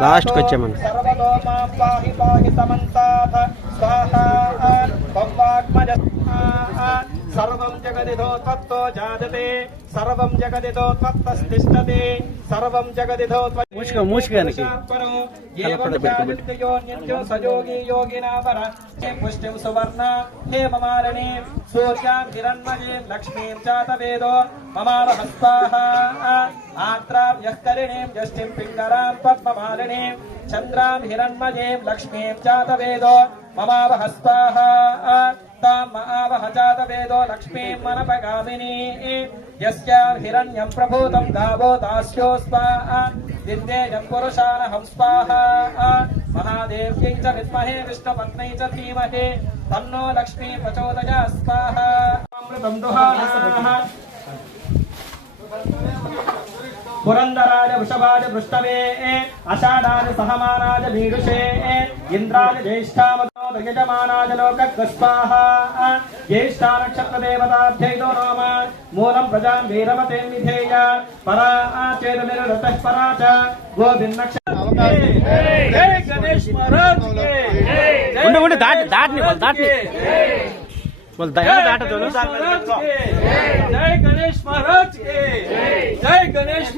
last को चमन सर्वं जगदिदो तत्तो जायते सर्वं जगदिदो तत्तस्तिष्ठति सर्वं जगदिदो मुश्किल सयोगी योगिनापर पुष्टिं सुवर्ण हेममालिनी सूर्यां हिरण्मयीं लक्ष्मीं चातवेदो ममाव हस्ताः आत्रां यः करिणीं यष्टिं पिङ्गरां पद्ममालिनीं चन्द्रां हिरण्मयीं लक्ष्मीं चातवेदो ममाव हस्ताः ताम् आवह जातवेदो लक्ष्मीं मनपगामिनी यस्यां हिरण्यं प्रभूतं गावो दास्योऽस्माः दिन्देयं पुरुषानहं स्वाहा महादेव्यै च विद्महे विष्णुपत्न्यै च धीमहि तन्नो लक्ष्मी प्रचोदयात् स्वाहा अमृतं दुहानः पुरंदराज वृषभाज पृष्ठवे अषाढ़ाज सहमानाज मीडुषे इंद्राज ज्येष्ठामतो यजमानाज लोकस्वाहा ज्येष्ठा नक्षत्र देवताभ्यैतो नोम मूलं प्रजां वीरवते निधेय परा चेद निरतः परा च गोविन्नक्षत्र जय गणेश महाराज के उंडे दाटनी बोल दाटा दोनों जय गणेश महाराज के जय गणेश